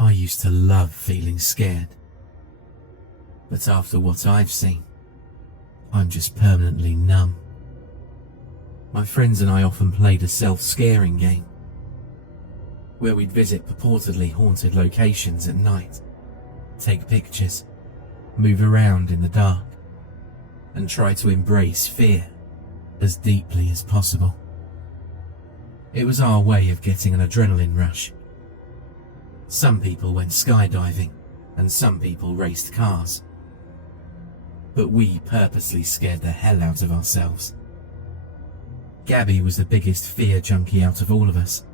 I used to love feeling scared. But after what I've seen, I'm just permanently numb. My friends and I often played a self-scaring game, where we'd visit purportedly haunted locations at night, take pictures, move around in the dark, and try to embrace fear as deeply as possible. It was our way of getting an adrenaline rush. Some people went skydiving, and some people raced cars. But we purposely scared the hell out of ourselves. Gabby was the biggest fear junkie out of all of us.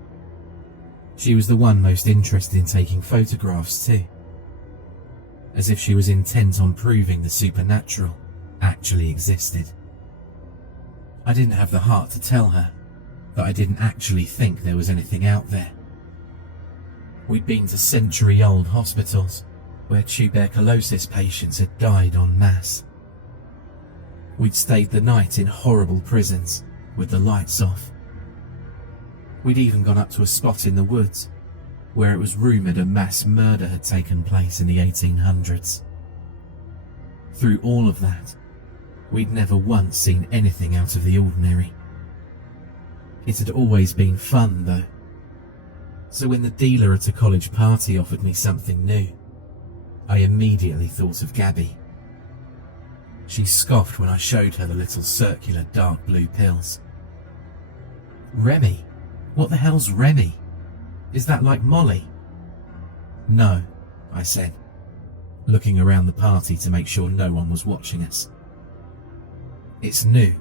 She was the one most interested in taking photographs too, as if she was intent on proving the supernatural actually existed. I didn't have the heart to tell her that I didn't actually think there was anything out there. We'd been to century-old hospitals where tuberculosis patients had died en masse. We'd stayed the night in horrible prisons with the lights off. We'd even gone up to a spot in the woods where it was rumoured a mass murder had taken place in the 1800s. Through all of that, we'd never once seen anything out of the ordinary. It had always been fun though, so when the dealer at a college party offered me something new, I immediately thought of Gabby. She scoffed when I showed her the little circular dark blue pills. Remy? What the hell's Remy? Is that like Molly? No, I said, looking around the party to make sure no one was watching us. It's new.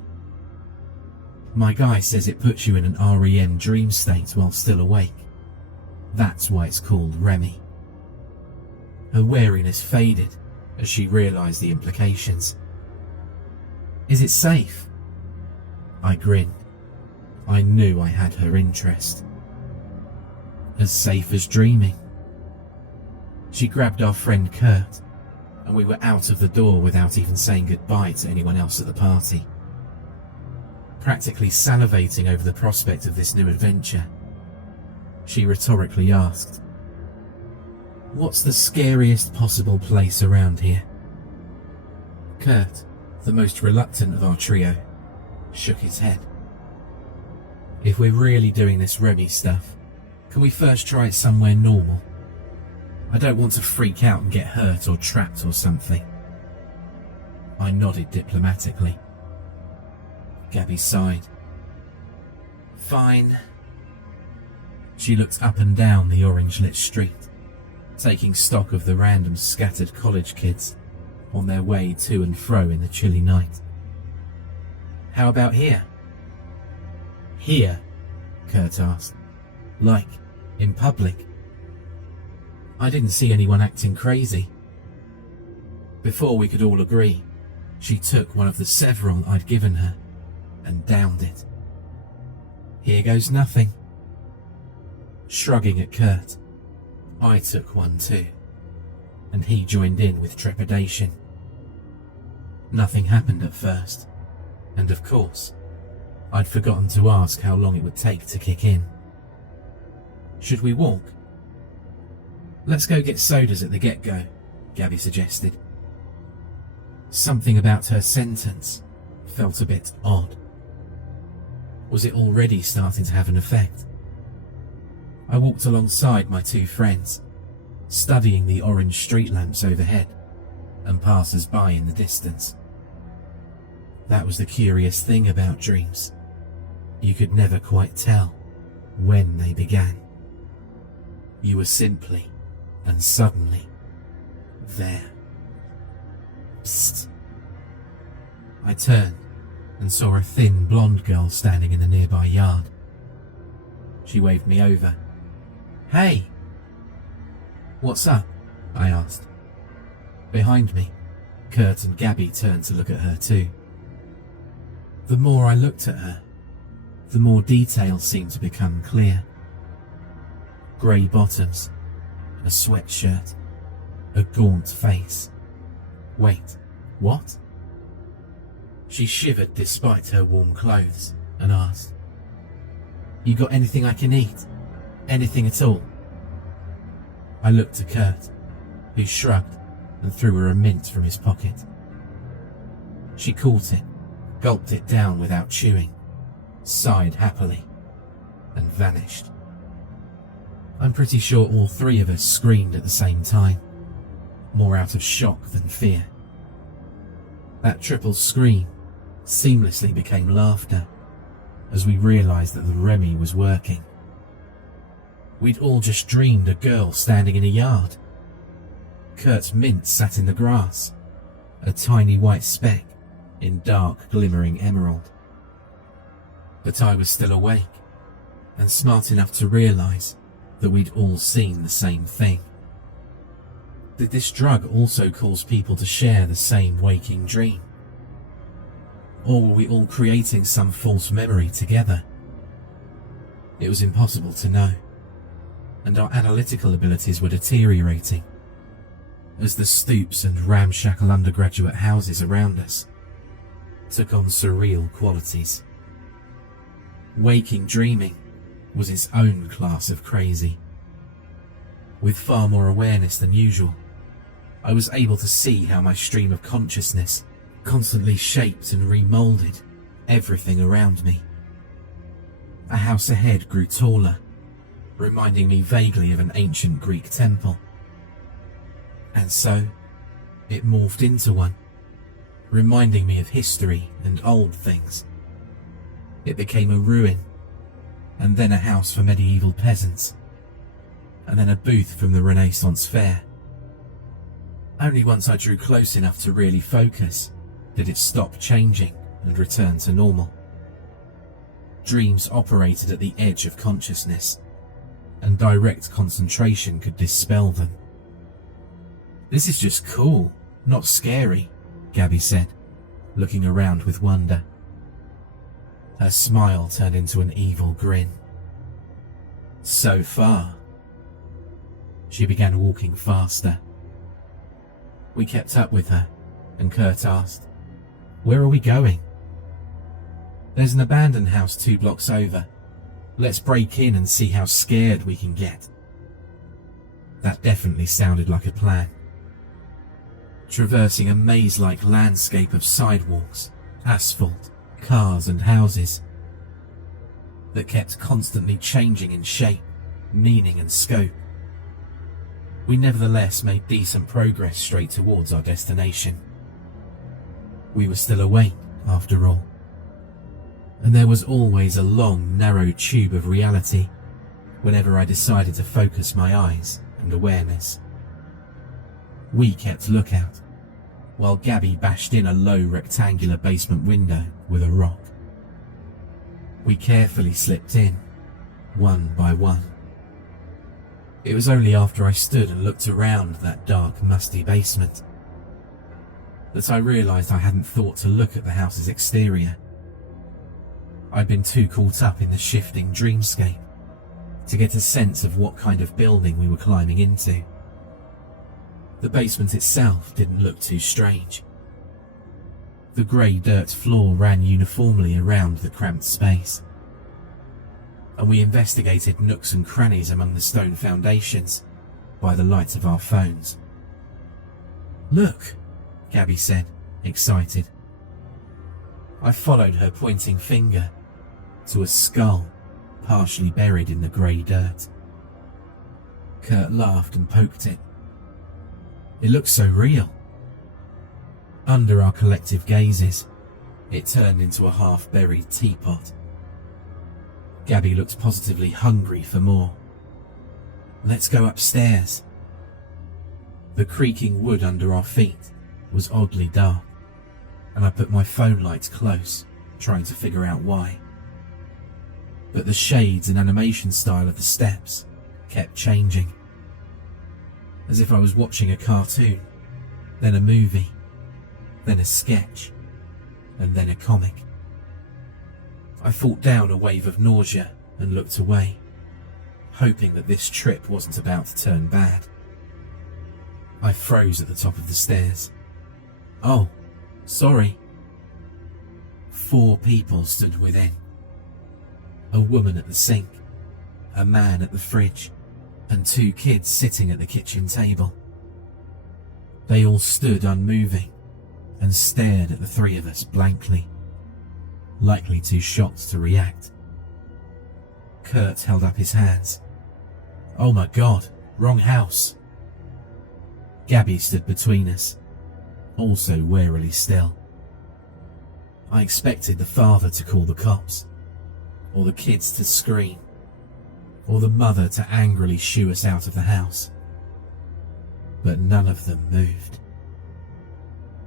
My guy says it puts you in an REM dream state while still awake. That's why it's called Remy. Her wariness faded as she realised the implications. Is it safe? I grinned. I knew I had her interest. As safe as dreaming. She grabbed our friend Kurt, and we were out of the door without even saying goodbye to anyone else at the party. Practically salivating over the prospect of this new adventure, she rhetorically asked, "What's the scariest possible place around here?" Kurt, the most reluctant of our trio, shook his head. If we're really doing this Remy stuff, can we first try it somewhere normal? I don't want to freak out and get hurt or trapped or something. I nodded diplomatically. Gabby sighed. Fine. She looked up and down the orange-lit street, taking stock of the random scattered college kids on their way to and fro in the chilly night. How about here? Here? Kurt asked. Like, in public? I didn't see anyone acting crazy. Before we could all agree, she took one of the several I'd given her and downed it. Here goes nothing. Shrugging at Kurt, I took one too, and he joined in with trepidation. Nothing happened at first, and of course, I'd forgotten to ask how long it would take to kick in. Should we walk? Let's go get sodas at the get-go, Gabby suggested. Something about her sentence felt a bit odd. Was it already starting to have an effect? I walked alongside my two friends, studying the orange street lamps overhead and passers-by in the distance. That was the curious thing about dreams. You could never quite tell when they began. You were simply and suddenly there. Psst. I turned and saw a thin blonde girl standing in the nearby yard. She waved me over. Hey! What's up? I asked. Behind me, Kurt and Gabby turned to look at her too. The more I looked at her, the more details seemed to become clear. Grey bottoms, a sweatshirt, a gaunt face. Wait, what? She shivered despite her warm clothes and asked, "You got anything I can eat? Anything at all?" I looked to Kurt, who shrugged and threw her a mint from his pocket. She caught it, gulped it down without chewing, sighed happily, and vanished. I'm pretty sure all three of us screamed at the same time, more out of shock than fear. That triple scream seamlessly became laughter as we realized that the Remy was working. We'd all just dreamed a girl standing in a yard. Kurt's mint sat in the grass, a tiny white speck in dark glimmering emerald. But I was still awake and smart enough to realize that we'd all seen the same thing. Did this drug also cause people to share the same waking dream? Or were we all creating some false memory together? It was impossible to know, and our analytical abilities were deteriorating as the stoops and ramshackle undergraduate houses around us took on surreal qualities. Waking dreaming was its own class of crazy. With far more awareness than usual, I was able to see how my stream of consciousness constantly shaped and remolded everything around me. A house ahead grew taller, reminding me vaguely of an ancient Greek temple. And so, it morphed into one, reminding me of history and old things. It became a ruin, and then a house for medieval peasants, and then a booth from the Renaissance fair. Only once I drew close enough to really focus did it stop changing and return to normal. Dreams operated at the edge of consciousness, and direct concentration could dispel them. "This is just cool, not scary," Gabby said, looking around with wonder. Her smile turned into an evil grin. "So far." She began walking faster. We kept up with her, and Kurt asked, "Where are we going?" "There's an abandoned house 2 blocks over. Let's break in and see how scared we can get." That definitely sounded like a plan. Traversing a maze-like landscape of sidewalks, asphalt, cars and houses that kept constantly changing in shape, meaning and scope, we nevertheless made decent progress straight towards our destination. We were still awake, after all, and there was always a long, narrow tube of reality whenever I decided to focus my eyes and awareness. We kept lookout, while Gabby bashed in a low rectangular basement window with a rock. We carefully slipped in, one by one. It was only after I stood and looked around that dark, musty basement that I realized I hadn't thought to look at the house's exterior. I'd been too caught up in the shifting dreamscape to get a sense of what kind of building we were climbing into. The basement itself didn't look too strange. The grey dirt floor ran uniformly around the cramped space, and we investigated nooks and crannies among the stone foundations by the light of our phones. "Look," Gabby said, excited. I followed her pointing finger to a skull partially buried in the grey dirt. Kurt laughed and poked it. It looked so real. Under our collective gazes, it turned into a half-buried teapot. Gabby looked positively hungry for more. "Let's go upstairs." The creaking wood under our feet was oddly dark, and I put my phone lights close, trying to figure out why. But the shades and animation style of the steps kept changing, as if I was watching a cartoon, then a movie, then a sketch, and then a comic. I fought down a wave of nausea and looked away, hoping that this trip wasn't about to turn bad. I froze at the top of the stairs. "Oh, sorry." 4 people stood within. A woman at the sink, a man at the fridge, and 2 kids sitting at the kitchen table. They all stood unmoving and stared at the 3 of us blankly, likely too shocked to react. Kurt held up his hands. "Oh my God, wrong house." Gabby stood between us, also warily still. I expected the father to call the cops, or the kids to scream, or the mother to angrily shoo us out of the house. But none of them moved.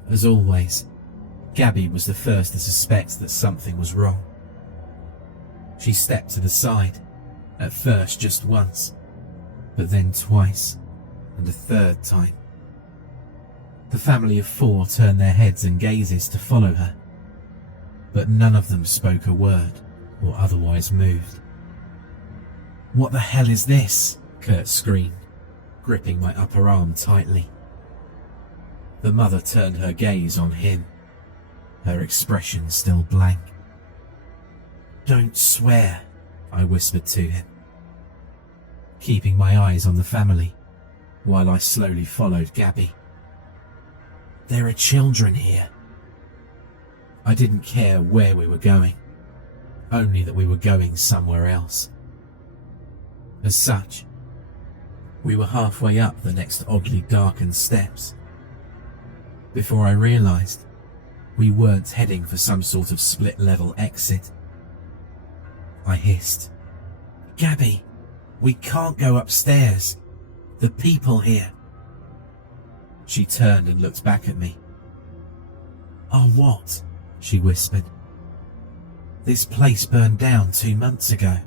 As always, Gabby was the first to suspect that something was wrong. She stepped to the side, at first just once, but then twice, and a 3rd time. The family of 4 turned their heads and gazes to follow her, but none of them spoke a word or otherwise moved. "What the hell is this?" Kurt screamed, gripping my upper arm tightly. The mother turned her gaze on him, her expression still blank. "Don't swear," I whispered to him, keeping my eyes on the family while I slowly followed Gabby. "There are children here." I didn't care where we were going, only that we were going somewhere else. As such, we were halfway up the next oddly darkened steps before I realized we weren't heading for some sort of split-level exit. I hissed, "Gabby, we can't go upstairs. The people here." She turned and looked back at me. "Oh, what?" she whispered. "This place burned down 2 months ago."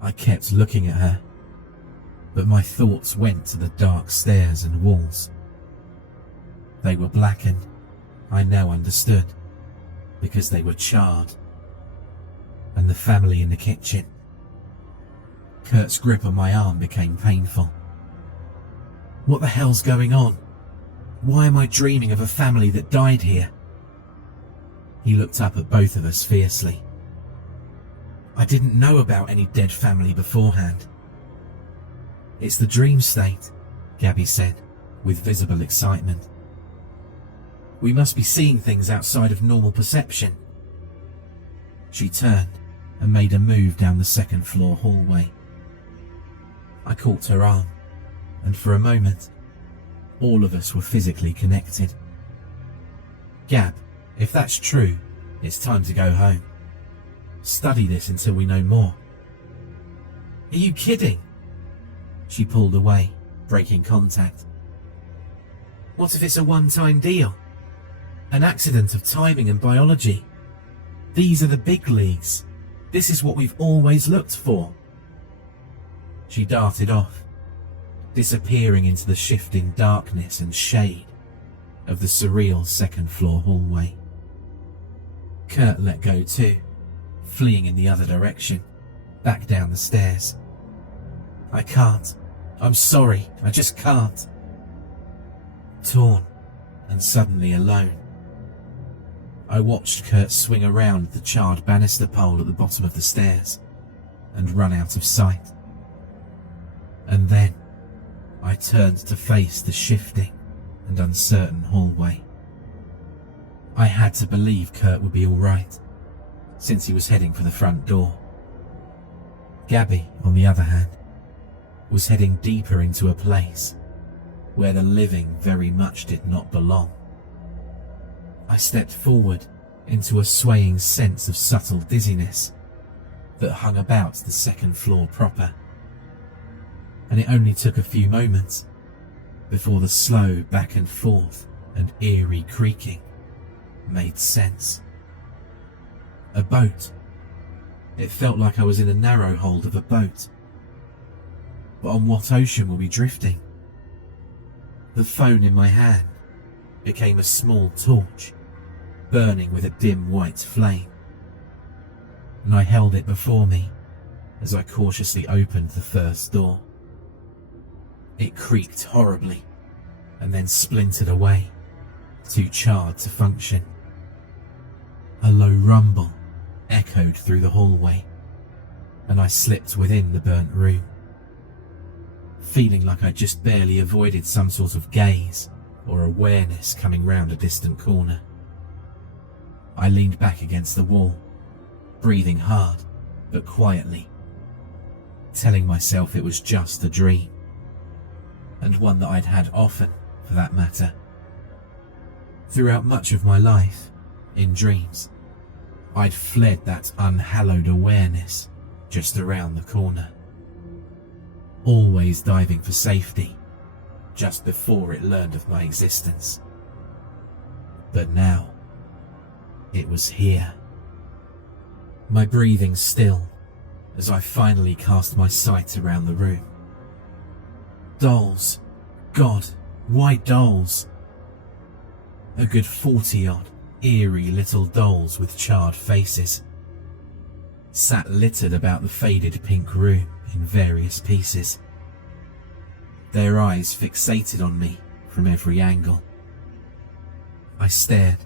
I kept looking at her, but my thoughts went to the dark stairs and walls. They were blackened, I now understood, because they were charred. And the family in the kitchen. Kurt's grip on my arm became painful. "What the hell's going on? Why am I dreaming of a family that died here?" He looked up at both of us fiercely. "I didn't know about any dead family beforehand." "It's the dream state," Gabby said, with visible excitement. "We must be seeing things outside of normal perception." She turned and made a move down the 2nd floor hallway. I caught her arm, and for a moment, all of us were physically connected. "Gab, if that's true, it's time to go home. Study this until we know more." "Are you kidding?" She pulled away, breaking contact. "What if it's a one-time deal? An accident of timing and biology? These are the big leagues. This is what we've always looked for." She darted off, disappearing into the shifting darkness and shade of the surreal 2nd floor hallway. Kurt let go too, fleeing in the other direction, back down the stairs. "I can't. I'm sorry, I just can't." Torn and suddenly alone, I watched Kurt swing around the charred banister pole at the bottom of the stairs and run out of sight. And then I turned to face the shifting and uncertain hallway. I had to believe Kurt would be all right, since he was heading for the front door. Gabby, on the other hand, was heading deeper into a place where the living very much did not belong. I stepped forward into a swaying sense of subtle dizziness that hung about the 2nd floor proper. And it only took a few moments before the slow back and forth and eerie creaking made sense. A boat. It felt like I was in a narrow hold of a boat. But on what ocean were we drifting? The phone in my hand became a small torch, burning with a dim white flame, and I held it before me as I cautiously opened the first door. It creaked horribly and then splintered away, too charred to function. A low rumble echoed through the hallway, and I slipped within the burnt room. feeling like I just barely avoided some sort of gaze or awareness coming round a distant corner. I leaned back against the wall, breathing hard but quietly, telling myself it was just a dream, and one that I'd had often, for that matter. Throughout much of my life, in dreams, I'd fled that unhallowed awareness just around the corner, always diving for safety just before it learned of my existence. But now, it was here. My breathing still as I finally cast my sight around the room. Dolls. God, why dolls? A good 40-odd eerie little dolls with charred faces sat littered about the faded pink room in various pieces, their eyes fixated on me from every angle. I stared,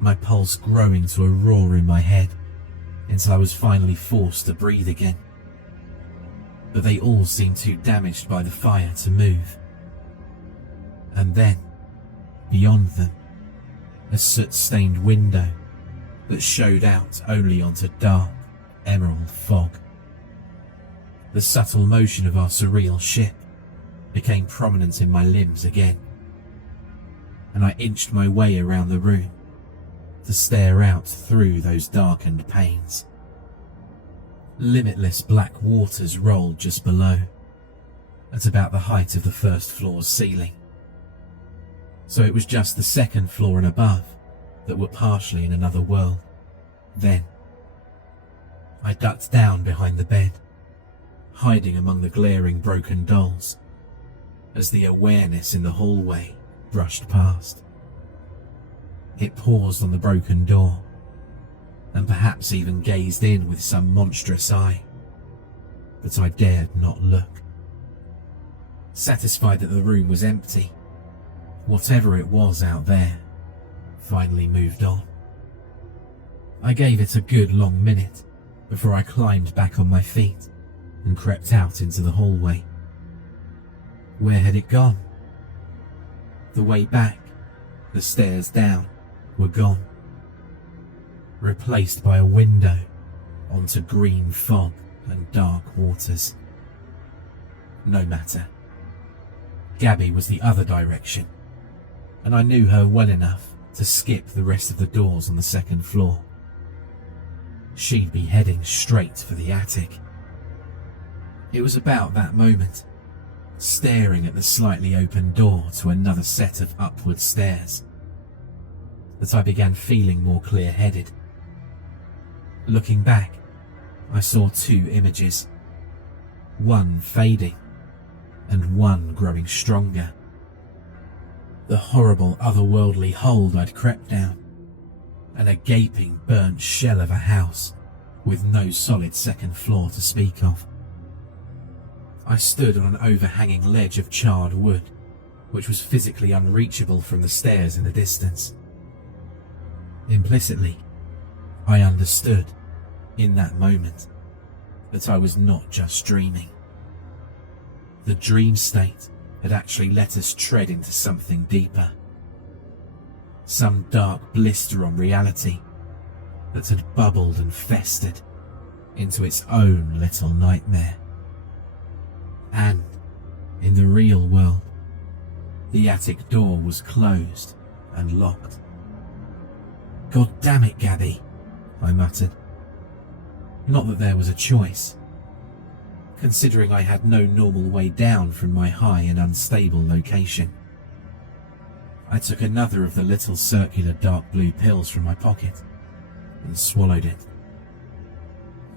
my pulse growing to a roar in my head until I was finally forced to breathe again. But they all seemed too damaged by the fire to move. And then, beyond them, a soot-stained window that showed out only onto dark, emerald fog. The subtle motion of our surreal ship became prominent in my limbs again, and I inched my way around the room to stare out through those darkened panes. Limitless black waters rolled just below, at about the height of the first floor's ceiling. So it was just the second floor and above that were partially in another world. Then, I ducked down behind the bed, hiding among the glaring broken dolls, as the awareness in the hallway brushed past. It paused on the broken door, and perhaps even gazed in with some monstrous eye, but I dared not look. Satisfied that the room was empty, whatever it was out there finally moved on. I gave it a good long minute before I climbed back on my feet and crept out into the hallway. Where had it gone? The way back, the stairs down, were gone, replaced by a window onto green fog and dark waters. No matter. Gabby was the other direction, and I knew her well enough to skip the rest of the doors on the second floor. She'd be heading straight for the attic. It was about that moment, staring at the slightly open door to another set of upward stairs, that I began feeling more clear-headed. Looking back, I saw two images, one fading and one growing stronger. The horrible otherworldly hold I'd crept down, and a gaping burnt shell of a house with no solid second floor to speak of. I stood on an overhanging ledge of charred wood, which was physically unreachable from the stairs in the distance. Implicitly, I understood, in that moment, that I was not just dreaming. The dream state had actually let us tread into something deeper. Some dark blister on reality that had bubbled and festered into its own little nightmare. And, in the real world, the attic door was closed and locked. "God damn it, Gabby," I muttered. Not that there was a choice, considering I had no normal way down from my high and unstable location. I took another of the little circular dark blue pills from my pocket and swallowed it.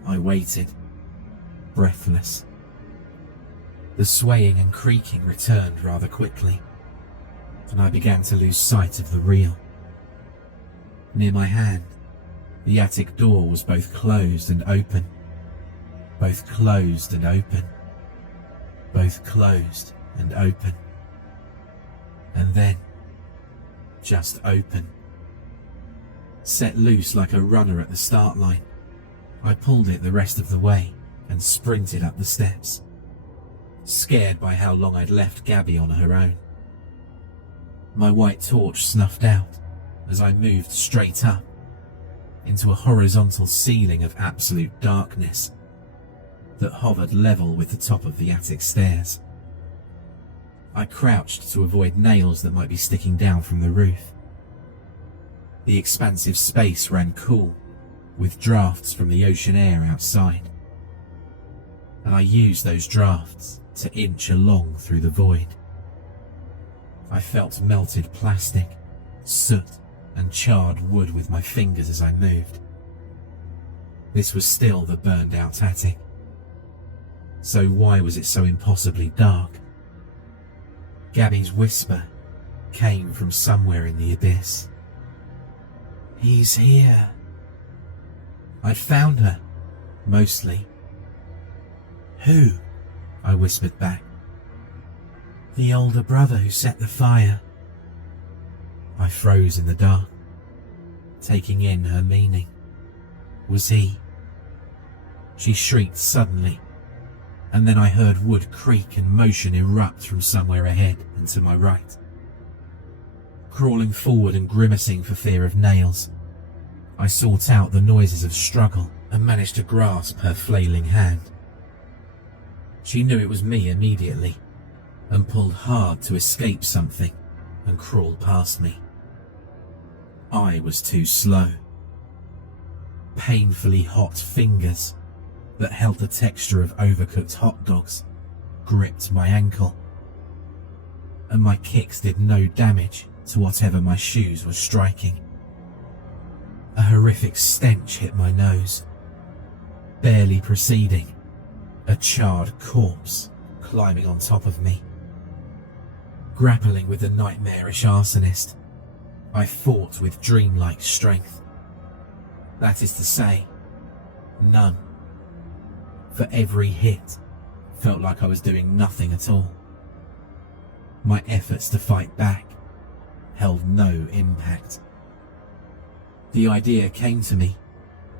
I waited, breathless. The swaying and creaking returned rather quickly, and I began to lose sight of the real. Near my hand, the attic door was both closed and open, both closed and open, both closed and open, and then just open. Set loose like a runner at the start line, I pulled it the rest of the way and sprinted up the steps, scared by how long I'd left Gabby on her own. My white torch snuffed out as I moved straight up into a horizontal ceiling of absolute darkness that hovered level with the top of the attic stairs. I crouched to avoid nails that might be sticking down from the roof. The expansive space ran cool, with drafts from the ocean air outside, and I used those drafts to inch along through the void. I felt melted plastic, soot, and charred wood with my fingers as I moved. This was still the burned out attic. So why was it so impossibly dark? Gabby's whisper came from somewhere in the abyss. He's here. I'd found her, mostly. Who? I whispered back. The older brother who set the fire. I froze in the dark, taking in her meaning. Was he? She shrieked suddenly, and then I heard wood creak and motion erupt from somewhere ahead and to my right. Crawling forward and grimacing for fear of nails, I sought out the noises of struggle and managed to grasp her flailing hand. She knew it was me immediately and pulled hard to escape something and crawl past me. I was too slow. Painfully hot fingers that held the texture of overcooked hot dogs gripped my ankle, and my kicks did no damage to whatever my shoes were striking. A horrific stench hit my nose. Barely preceding, a charred corpse climbing on top of me. Grappling with the nightmarish arsonist, I fought with dreamlike strength. That is to say, none. For every hit, felt like I was doing nothing at all. My efforts to fight back held no impact. The idea came to me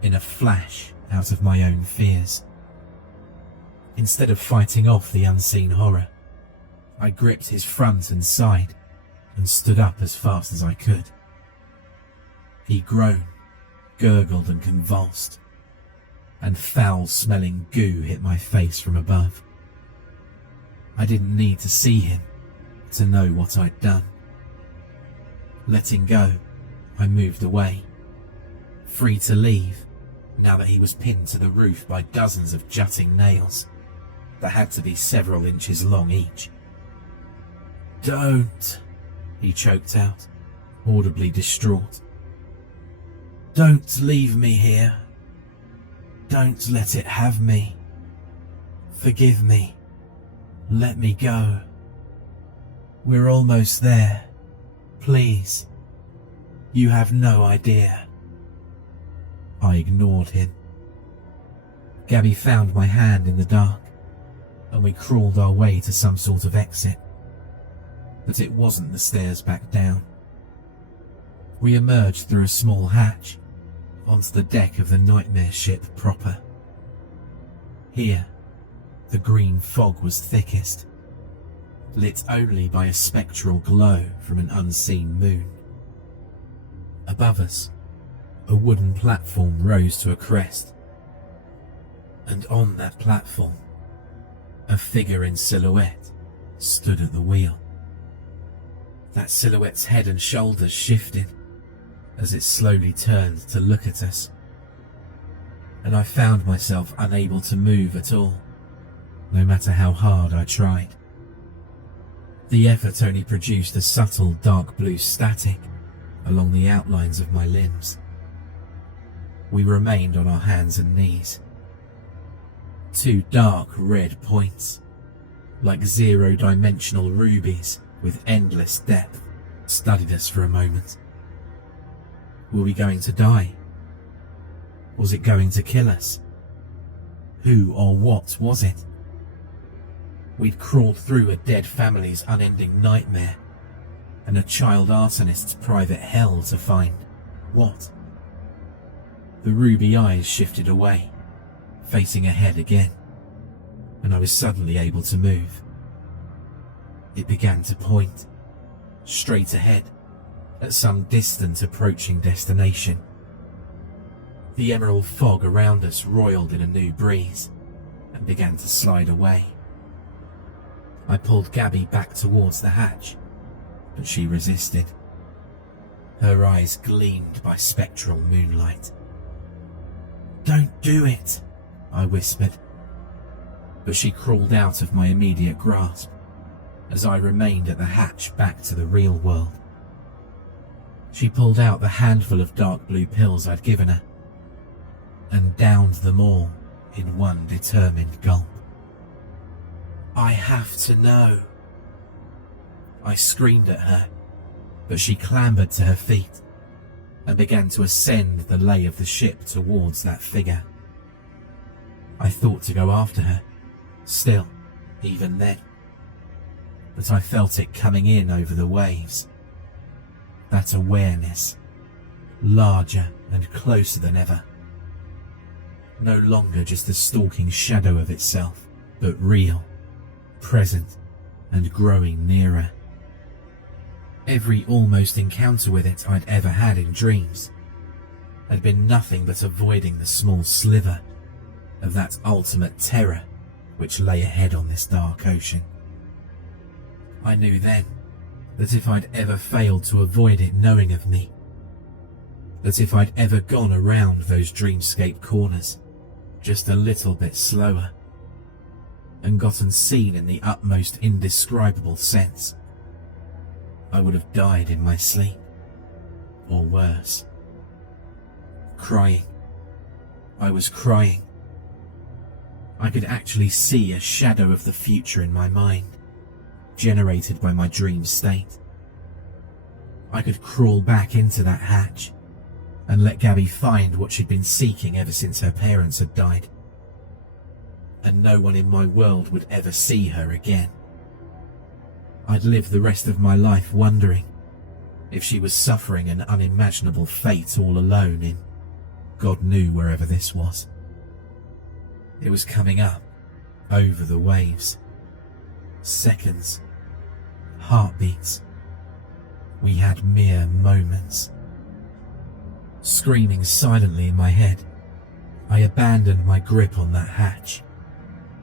in a flash out of my own fears. Instead of fighting off the unseen horror, I gripped his front and side and stood up as fast as I could. He groaned, gurgled and convulsed, and foul-smelling goo hit my face from above. I didn't need to see him to know what I'd done. Letting go, I moved away, free to leave now that he was pinned to the roof by dozens of jutting nails that had to be several inches long each. Don't, he choked out, audibly distraught. Don't leave me here. Don't let it have me. Forgive me. Let me go. We're almost there. Please. You have no idea. I ignored him. Gabby found my hand in the dark, and we crawled our way to some sort of exit. But it wasn't the stairs back down. We emerged through a small hatch onto the deck of the nightmare ship proper. Here, the green fog was thickest, lit only by a spectral glow from an unseen moon. Above us, a wooden platform rose to a crest, and on that platform, a figure in silhouette stood at the wheel. That silhouette's head and shoulders shifted as it slowly turned to look at us, and I found myself unable to move at all, no matter how hard I tried. The effort only produced a subtle dark blue static along the outlines of my limbs. We remained on our hands and knees. Two dark red points, like zero-dimensional rubies with endless depth, studied us for a moment. Were we going to die? Was it going to kill us? Who or what was it? We'd crawled through a dead family's unending nightmare and a child arsonist's private hell to find what? The ruby eyes shifted away, facing ahead again. and I was suddenly able to move. It began to point, straight ahead, at some distant approaching destination. The emerald fog around us roiled in a new breeze and began to slide away. I pulled Gabby back towards the hatch, but she resisted. Her eyes gleamed by spectral moonlight. "Don't do it," I whispered, but she crawled out of my immediate grasp as I remained at the hatch back to the real world. She pulled out the handful of dark blue pills I'd given her and downed them all in one determined gulp. "I have to know." I screamed at her, but she clambered to her feet and began to ascend the lay of the ship towards that figure. I thought to go after her, still, even then, but I felt it coming in over the waves. That awareness, larger and closer than ever. No longer just a stalking shadow of itself, but real, present, and growing nearer. Every almost encounter with it I'd ever had in dreams had been nothing but avoiding the small sliver of that ultimate terror which lay ahead on this dark ocean. I knew then that if I'd ever failed to avoid it knowing of me, that if I'd ever gone around those dreamscape corners just a little bit slower and gotten seen in the utmost indescribable sense, I would have died in my sleep, or worse. Crying. I was crying. I could actually see a shadow of the future in my mind, generated by my dream state. I could crawl back into that hatch and let Gabby find what she'd been seeking ever since her parents had died. And no one in my world would ever see her again. I'd live the rest of my life wondering if she was suffering an unimaginable fate all alone in God knew wherever this was. It was coming up, over the waves. Seconds. Heartbeats. We had mere moments. Screaming silently in my head, I abandoned my grip on that hatch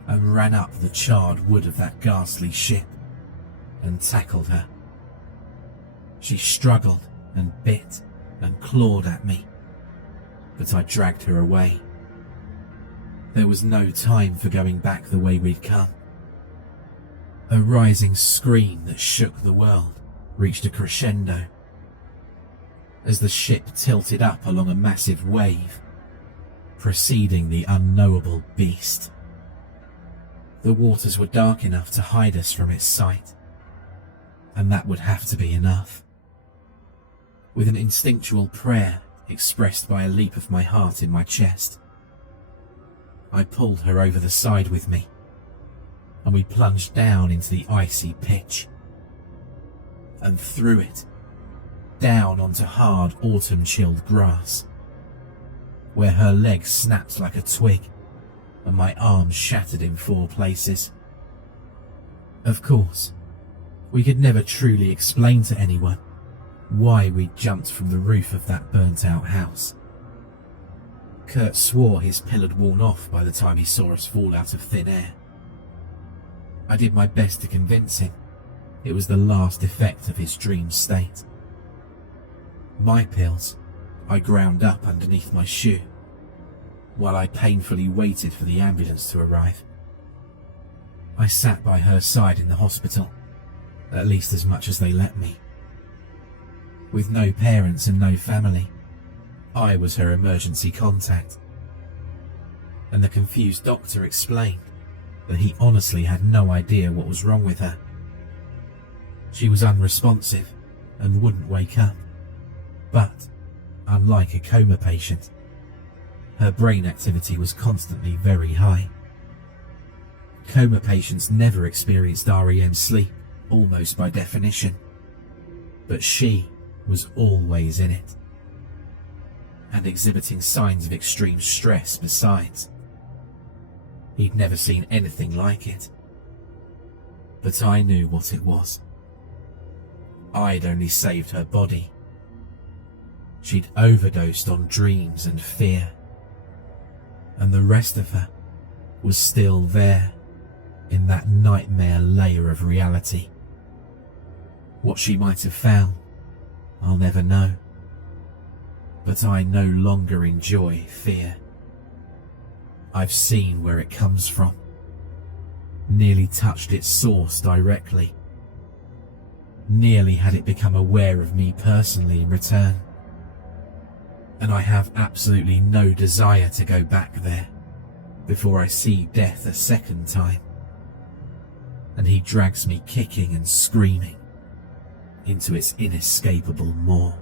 and ran up the charred wood of that ghastly ship and tackled her. She struggled and bit and clawed at me, but I dragged her away. There was no time for going back the way we'd come. A rising scream that shook the world reached a crescendo as the ship tilted up along a massive wave, preceding the unknowable beast. The waters were dark enough to hide us from its sight, and that would have to be enough. With an instinctual prayer expressed by a leap of my heart in my chest, I pulled her over the side with me, and we plunged down into the icy pitch, and through it, down onto hard autumn-chilled grass, where her leg snapped like a twig and my arm shattered in 4 places. Of course, we could never truly explain to anyone why we'd jumped from the roof of that burnt-out house. Kurt swore his pill had worn off by the time he saw us fall out of thin air. I did my best to convince him it was the last effect of his dream state. My pills I ground up underneath my shoe while I painfully waited for the ambulance to arrive. I sat by her side in the hospital, at least as much as they let me. With no parents and no family, I was her emergency contact. And the confused doctor explained that he honestly had no idea what was wrong with her. She was unresponsive and wouldn't wake up, but unlike a coma patient, her brain activity was constantly very high. Coma patients never experienced REM sleep, almost by definition, but she was always in it, and exhibiting signs of extreme stress besides. He'd never seen anything like it. But I knew what it was. I'd only saved her body. She'd overdosed on dreams and fear, and the rest of her was still there in that nightmare layer of reality. What she might have found, I'll never know. But I no longer enjoy fear. I've seen where it comes from, nearly touched its source directly, nearly had it become aware of me personally in return. And I have absolutely no desire to go back there before I see death a second time. And he drags me kicking and screaming into its inescapable maw.